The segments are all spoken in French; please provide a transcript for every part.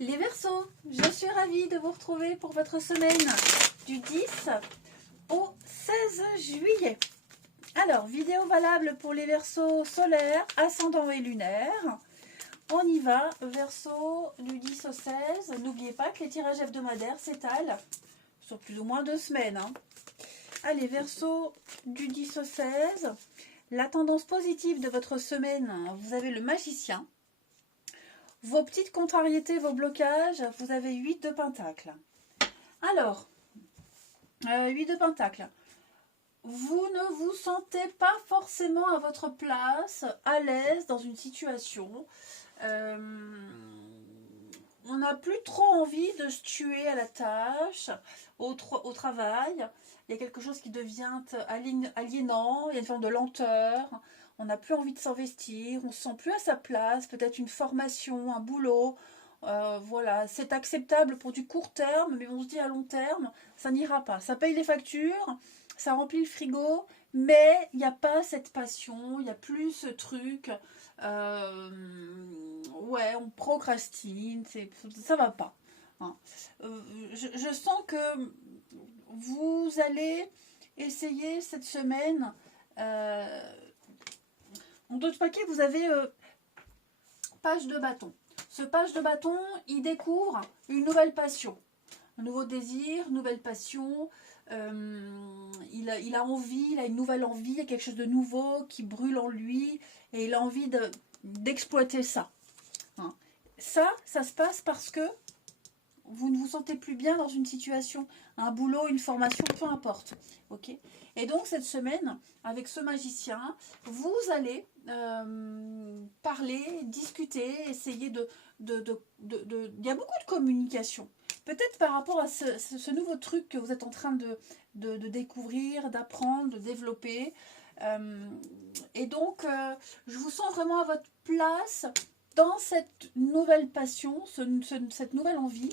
Les Verseaux, je suis ravie de vous retrouver pour votre semaine du 10 au 16 juillet. Alors, vidéo valable pour les Verseaux solaires, ascendant et lunaire. On y va, Verseau du 10 au 16. N'oubliez pas que les tirages hebdomadaires s'étalent sur plus ou moins 2 semaines. Allez, Verseau du 10 au 16. La tendance positive de votre semaine, vous avez le magicien. Vos petites contrariétés, vos blocages, vous avez 8 de pentacles. Alors, 8 de pentacles. Vous ne vous sentez pas forcément à votre place, à l'aise dans une situation. On n'a plus trop envie de se tuer à la tâche, au travail. Il y a quelque chose qui devient aliénant, il y a une forme de lenteur. On n'a plus envie de s'investir, on ne se sent plus à sa place, peut-être une formation, un boulot. Voilà, c'est acceptable pour du court terme, mais on se dit à long terme, ça n'ira pas. Ça paye les factures, ça remplit le frigo, mais il n'y a pas cette passion, il n'y a plus ce truc. Ouais, on procrastine, ça va pas. Hein. Je sens que vous allez essayer cette semaine. En d'autres paquets, vous avez page de bâton. Ce page de bâton, il découvre une nouvelle passion, un nouveau désir, une nouvelle passion. Il a envie, il a une nouvelle envie, il y a quelque chose de nouveau qui brûle en lui et il a envie d'exploiter ça. Hein. Ça se passe parce que vous ne vous sentez plus bien dans une situation, un boulot, une formation, peu importe. Ok. Et donc cette semaine, avec ce magicien, vous allez parler, discuter, essayer de... Il y a beaucoup de communication. Peut-être par rapport à ce nouveau truc que vous êtes en train de découvrir, d'apprendre, de développer. Et donc, je vous sens vraiment à votre place dans cette nouvelle passion, cette nouvelle envie.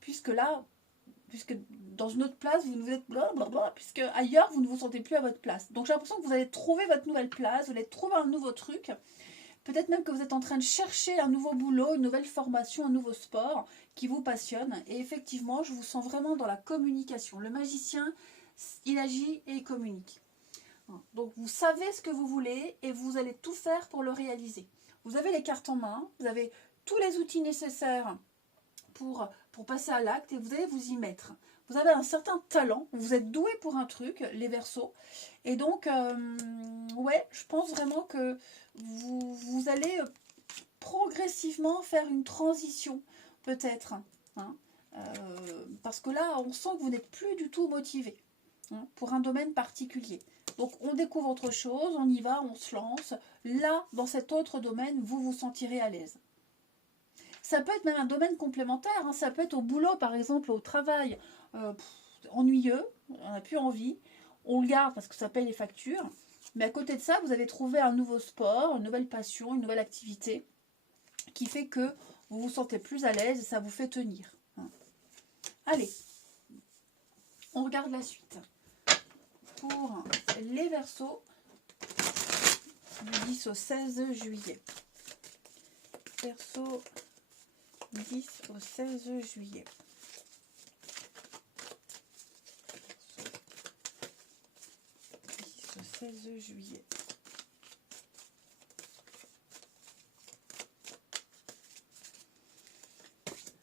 Puisque dans une autre place, vous êtes blablabla, puisque ailleurs, vous ne vous sentez plus à votre place. Donc j'ai l'impression que vous allez trouver votre nouvelle place, vous allez trouver un nouveau truc. Peut-être même que vous êtes en train de chercher un nouveau boulot, une nouvelle formation, un nouveau sport qui vous passionne. Et effectivement, je vous sens vraiment dans la communication. Le magicien, il agit et il communique. Donc vous savez ce que vous voulez et vous allez tout faire pour le réaliser. Vous avez les cartes en main, vous avez tous les outils nécessaires pour passer à l'acte et vous allez vous y mettre. Vous avez un certain talent, vous êtes doué pour un truc, les Verseaux. Et donc, ouais, je pense vraiment que vous allez progressivement faire une transition, peut-être. Hein, parce que là, on sent que vous n'êtes plus du tout motivé pour un domaine particulier. Donc, on découvre autre chose, on y va, on se lance. Là, dans cet autre domaine, vous vous sentirez à l'aise. Ça peut être même un domaine complémentaire, hein. Ça peut être au boulot, par exemple, au travail, ennuyeux, on n'a plus envie, on le garde parce que ça paye les factures, mais à côté de ça, vous avez trouvé un nouveau sport, une nouvelle passion, une nouvelle activité qui fait que vous vous sentez plus à l'aise et ça vous fait tenir. Allez, on regarde la suite. Pour les Verseaux, du 10 au 16 juillet. Verseau, 10 au 16 juillet. 10 au 16 juillet.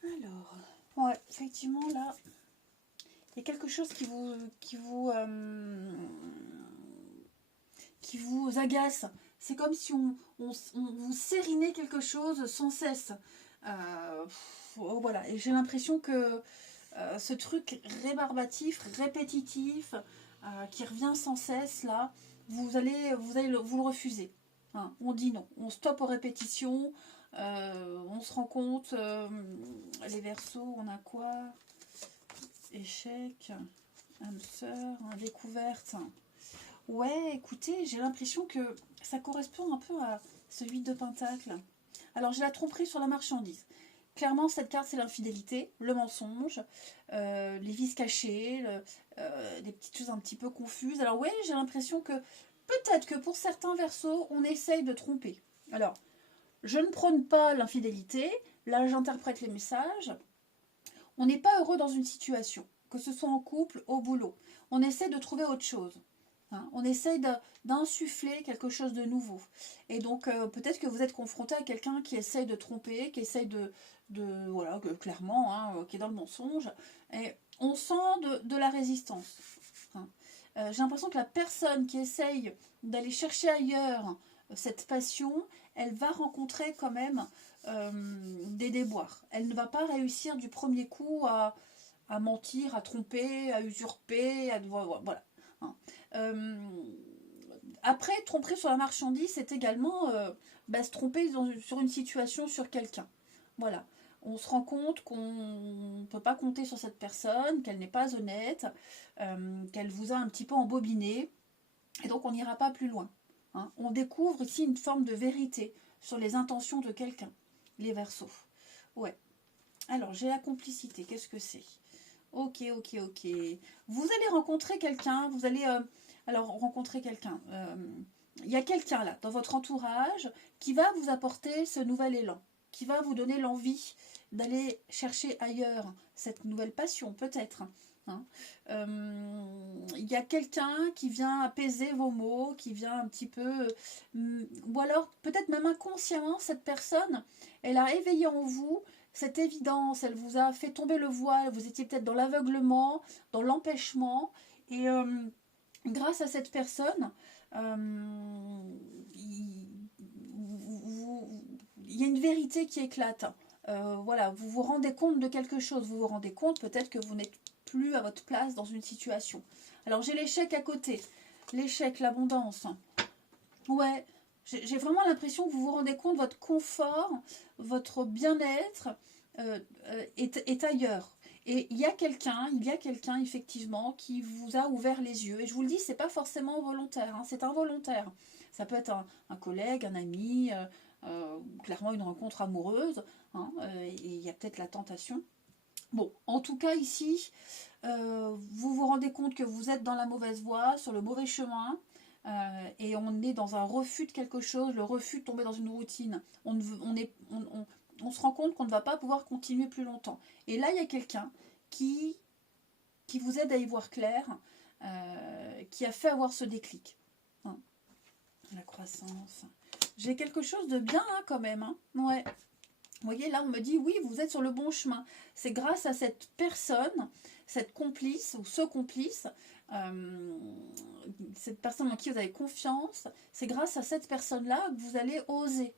Alors, ouais, effectivement, là, il y a quelque chose qui vous agace. C'est comme si on vous sérinait quelque chose sans cesse. Voilà, et j'ai l'impression que ce truc rébarbatif, répétitif, qui revient sans cesse, là, vous allez vous le refuser. Hein, on dit non, on stoppe aux répétitions, on se rend compte, les Verseaux, on a quoi? Échec, âme sœur, découverte. Ouais, écoutez, j'ai l'impression que ça correspond un peu à ce 8 de Pentacle. Alors, j'ai la tromperie sur la marchandise. Clairement, cette carte, c'est l'infidélité, le mensonge, les vices cachés, des petites choses un petit peu confuses. Alors oui, j'ai l'impression que peut-être que pour certains Verseaux, on essaye de tromper. Alors, je ne prône pas l'infidélité, là j'interprète les messages, on n'est pas heureux dans une situation, que ce soit en couple, au boulot. On essaie de trouver autre chose. Hein. On essaie d'insuffler quelque chose de nouveau. Et donc peut-être que vous êtes confronté à quelqu'un qui essaye de tromper, qui essaye voilà, clairement, hein, qui est dans le mensonge. Et on sent de la résistance. Hein. J'ai l'impression que la personne qui essaye d'aller chercher ailleurs cette passion, elle va rencontrer quand même des déboires. Elle ne va pas réussir du premier coup à mentir, à tromper, à usurper, voilà. Hein. Après, tromperie sur la marchandise, c'est également se tromper sur une situation, sur quelqu'un. Voilà. On se rend compte qu'on ne peut pas compter sur cette personne, qu'elle n'est pas honnête, qu'elle vous a un petit peu embobiné, et donc on n'ira pas plus loin. Hein. On découvre ici une forme de vérité sur les intentions de quelqu'un, les Verseaux. Ouais. Alors, j'ai la complicité, qu'est-ce que c'est? Ok. Vous allez rencontrer quelqu'un, vous allez rencontrer quelqu'un. Il y a quelqu'un là, dans votre entourage, qui va vous apporter ce nouvel élan, qui va vous donner l'envie d'aller chercher ailleurs cette nouvelle passion, peut-être. Hein. Il y a quelqu'un qui vient apaiser vos maux, qui vient un petit peu... ou alors, peut-être même inconsciemment, cette personne, elle a éveillé en vous cette évidence, elle vous a fait tomber le voile, vous étiez peut-être dans l'aveuglement, dans l'empêchement, et grâce à cette personne, il y a une vérité qui éclate. Voilà, vous vous rendez compte de quelque chose, vous vous rendez compte peut-être que vous n'êtes plus à votre place dans une situation. Alors j'ai l'échec à côté, l'échec, l'abondance. Ouais, j'ai vraiment l'impression que vous vous rendez compte, votre confort, votre bien-être est ailleurs. Et il y a quelqu'un effectivement qui vous a ouvert les yeux. Et je vous le dis, c'est pas forcément volontaire, hein, c'est involontaire. Ça peut être un collègue, un ami, clairement une rencontre amoureuse, hein, et il y a peut-être la tentation. Bon, en tout cas ici, vous vous rendez compte que vous êtes dans la mauvaise voie, sur le mauvais chemin, et on est dans un refus de quelque chose, le refus de tomber dans une routine. On se rend compte qu'on ne va pas pouvoir continuer plus longtemps. Et là, il y a quelqu'un qui vous aide à y voir clair, qui a fait avoir ce déclic. Hein. La croissance. J'ai quelque chose de bien hein, quand même. Hein. Ouais. Vous voyez, là, on me dit, oui, vous êtes sur le bon chemin. C'est grâce à cette personne, cette complice, ou ce complice, cette personne en qui vous avez confiance, c'est grâce à cette personne-là que vous allez oser.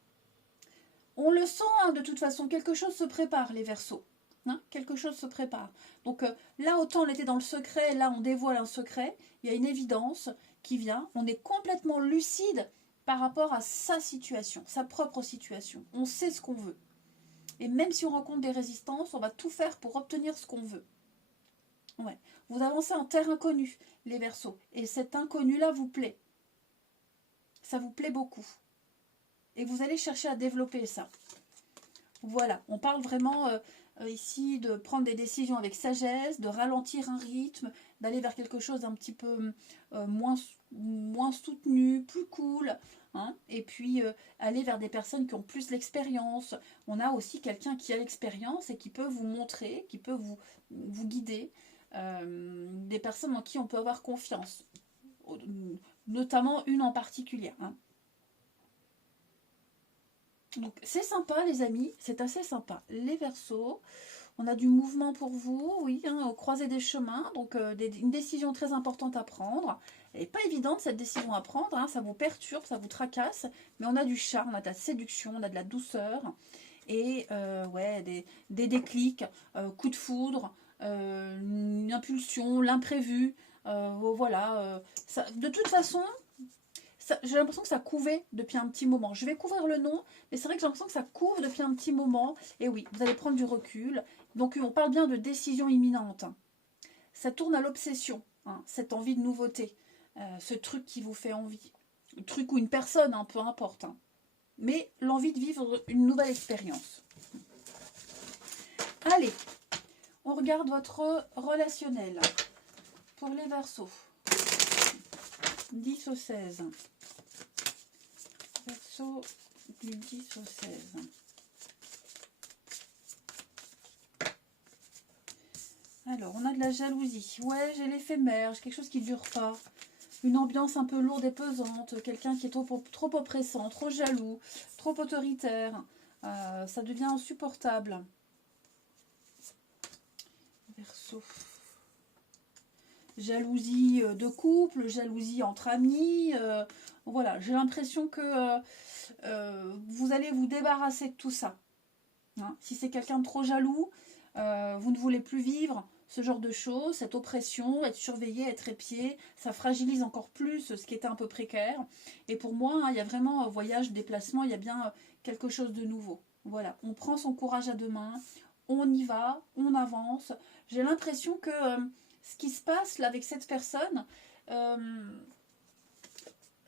On le sent, hein, de toute façon, quelque chose se prépare, les Verseaux. Hein, quelque chose se prépare. Donc là, autant on était dans le secret, là, on dévoile un secret. Il y a une évidence qui vient. On est complètement lucide par rapport à sa situation, sa propre situation. On sait ce qu'on veut. Et même si on rencontre des résistances, on va tout faire pour obtenir ce qu'on veut. Ouais. Vous avancez en terre inconnue, les Verseaux. Et cet inconnu-là vous plaît. Ça vous plaît beaucoup. Et vous allez chercher à développer ça. Voilà, on parle vraiment ici de prendre des décisions avec sagesse, de ralentir un rythme, d'aller vers quelque chose d'un petit peu moins soutenu, plus cool. Hein, et puis aller vers des personnes qui ont plus d'expérience. On a aussi quelqu'un qui a l'expérience et qui peut vous montrer, qui peut vous guider. Des personnes en qui on peut avoir confiance. Notamment une en particulier. Hein. Donc c'est sympa les amis, c'est assez sympa. Les Verseaux, on a du mouvement pour vous, oui, hein, au croisé des chemins, donc une décision très importante à prendre. Elle n'est pas évidente cette décision à prendre, hein, ça vous perturbe, ça vous tracasse, mais on a du charme, on a de la séduction, on a de la douceur, et ouais, des déclics, coup de foudre, une impulsion, l'imprévu, voilà. Ça, de toute façon... J'ai l'impression que ça couvait depuis un petit moment. Je vais couvrir le nom, mais c'est vrai que j'ai l'impression que ça couvre depuis un petit moment. Et oui, vous allez prendre du recul. Donc on parle bien de décision imminente. Ça tourne à l'obsession, hein, cette envie de nouveauté, ce truc qui vous fait envie. Le truc ou une personne, hein, peu importe. Hein. Mais l'envie de vivre une nouvelle expérience. Allez, on regarde votre relationnel pour les Verseaux. 10 au 16. Verseau du 10 au 16. Alors, on a de la jalousie. Ouais, j'ai l'éphémère, j'ai quelque chose qui ne dure pas. Une ambiance un peu lourde et pesante. Quelqu'un qui est trop oppressant, trop jaloux, trop autoritaire. Ça devient insupportable. Verseau. Jalousie de couple, jalousie entre amis. Voilà, j'ai l'impression que vous allez vous débarrasser de tout ça. Hein, si c'est quelqu'un de trop jaloux, vous ne voulez plus vivre ce genre de choses, cette oppression, être surveillé, être épié, ça fragilise encore plus ce qui était un peu précaire. Et pour moi, hein, il y a vraiment voyage, déplacement, il y a bien quelque chose de nouveau. Voilà, on prend son courage à deux mains, on y va, on avance. J'ai l'impression que ce qui se passe là avec cette personne,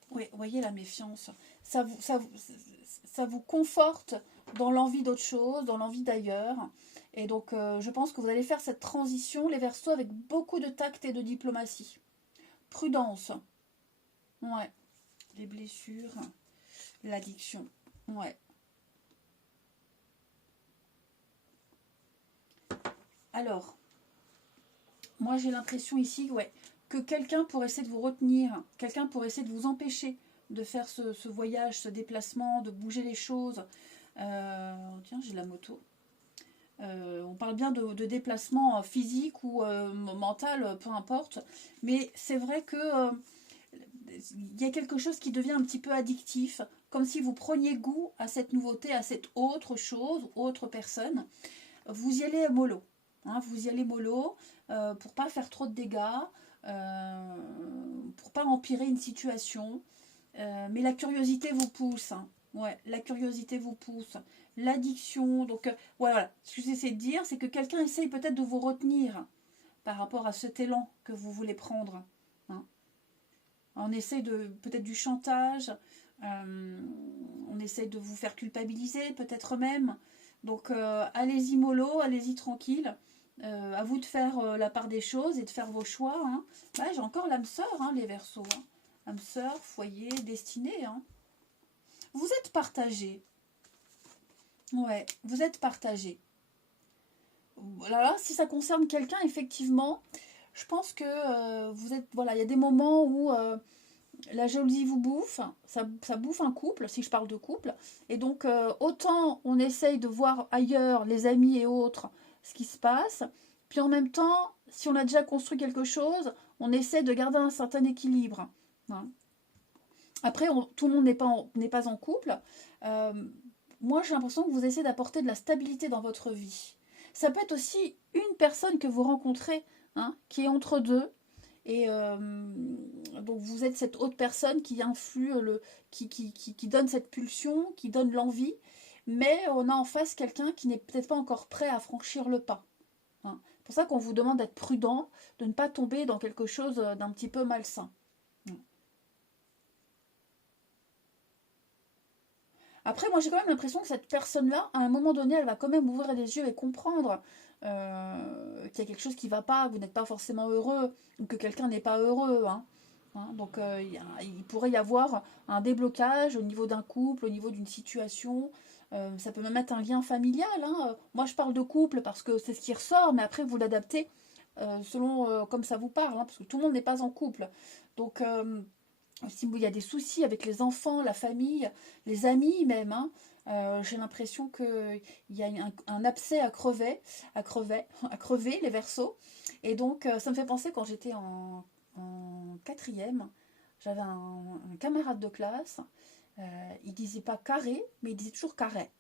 oui, voyez la méfiance, ça vous conforte dans l'envie d'autre chose, dans l'envie d'ailleurs. Et donc, je pense que vous allez faire cette transition, les Verseaux, avec beaucoup de tact et de diplomatie. Prudence. Ouais. Les blessures. L'addiction. Ouais. Alors, moi j'ai l'impression ici, ouais, que quelqu'un pourrait essayer de vous retenir, quelqu'un pourrait essayer de vous empêcher de faire ce voyage, ce déplacement, de bouger les choses. Tiens, j'ai la moto. On parle bien de déplacement physique ou mental, peu importe. Mais c'est vrai que il y a quelque chose qui devient un petit peu addictif, comme si vous preniez goût à cette nouveauté, à cette autre chose, autre personne. Vous y allez mollo. Hein, vous y allez mollo pour pas faire trop de dégâts, pour pas empirer une situation. Mais la curiosité vous pousse. Hein. Ouais, la curiosité vous pousse. L'addiction. Donc, voilà. Ce que j'essaie de dire, c'est que quelqu'un essaye peut-être de vous retenir par rapport à cet élan que vous voulez prendre. Hein. On essaie peut-être du chantage. On essaie de vous faire culpabiliser, peut-être même. Donc, allez-y mollo, allez-y tranquille. À vous de faire la part des choses et de faire vos choix. Hein. Ouais, j'ai encore l'âme sœur, hein, les Verseaux. Hein. Âme sœur, foyer, destinée. Hein. Vous êtes partagés. Ouais, vous êtes partagés. Là, si ça concerne quelqu'un, effectivement, je pense que vous êtes... Voilà, il y a des moments où la jalousie vous bouffe, ça bouffe un couple, si je parle de couple. Et donc, autant on essaye de voir ailleurs, les amis et autres, ce qui se passe. Puis en même temps, si on a déjà construit quelque chose, on essaie de garder un certain équilibre. Hein. Après, tout le monde n'est pas en couple. Moi, j'ai l'impression que vous essayez d'apporter de la stabilité dans votre vie. Ça peut être aussi une personne que vous rencontrez, hein, qui est entre deux. Et donc, vous êtes cette autre personne qui influe, qui donne cette pulsion, qui donne l'envie. Mais on a en face quelqu'un qui n'est peut-être pas encore prêt à franchir le pas. Hein. C'est pour ça qu'on vous demande d'être prudent, de ne pas tomber dans quelque chose d'un petit peu malsain. Après, moi, j'ai quand même l'impression que cette personne-là, à un moment donné, elle va quand même ouvrir les yeux et comprendre qu'il y a quelque chose qui ne va pas, que vous n'êtes pas forcément heureux, ou que quelqu'un n'est pas heureux. Hein. Hein, donc, il pourrait y avoir un déblocage au niveau d'un couple, au niveau d'une situation. Ça peut même être un lien familial. Hein. Moi, je parle de couple parce que c'est ce qui ressort, mais après, vous l'adaptez selon comme ça vous parle, hein, parce que tout le monde n'est pas en couple. Donc, si il y a des soucis avec les enfants, la famille, les amis même, hein, j'ai l'impression qu'il y a un abcès à crever les Verseaux. Et donc, ça me fait penser quand j'étais en quatrième, j'avais un camarade de classe, il disait pas carré, mais il disait toujours carré.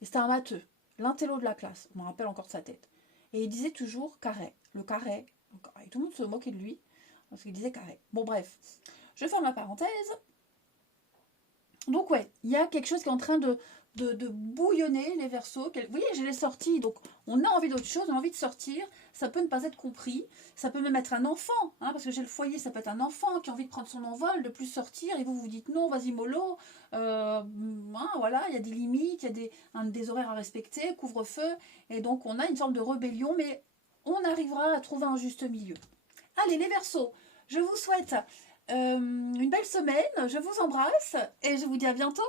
Et c'était un matheux, l'intello de la classe, je me rappelle encore de sa tête. Et il disait toujours carré, le carré. Et tout le monde se moquait de lui, parce qu'il disait carré. Bon bref, je ferme la parenthèse. Donc ouais, il y a quelque chose qui est en train de bouillonner les Verseaux. Vous voyez, je l'ai sorti, donc on a envie d'autre chose, on a envie de sortir. Ça peut ne pas être compris, ça peut même être un enfant, hein, parce que j'ai le foyer, ça peut être un enfant qui a envie de prendre son envol, de plus sortir, et vous dites non, vas-y mollo, hein, voilà, il y a des limites, il y a des horaires à respecter, couvre-feu, et donc on a une forme de rébellion, mais on arrivera à trouver un juste milieu. Allez les Verseaux, je vous souhaite une belle semaine, je vous embrasse, et je vous dis à bientôt.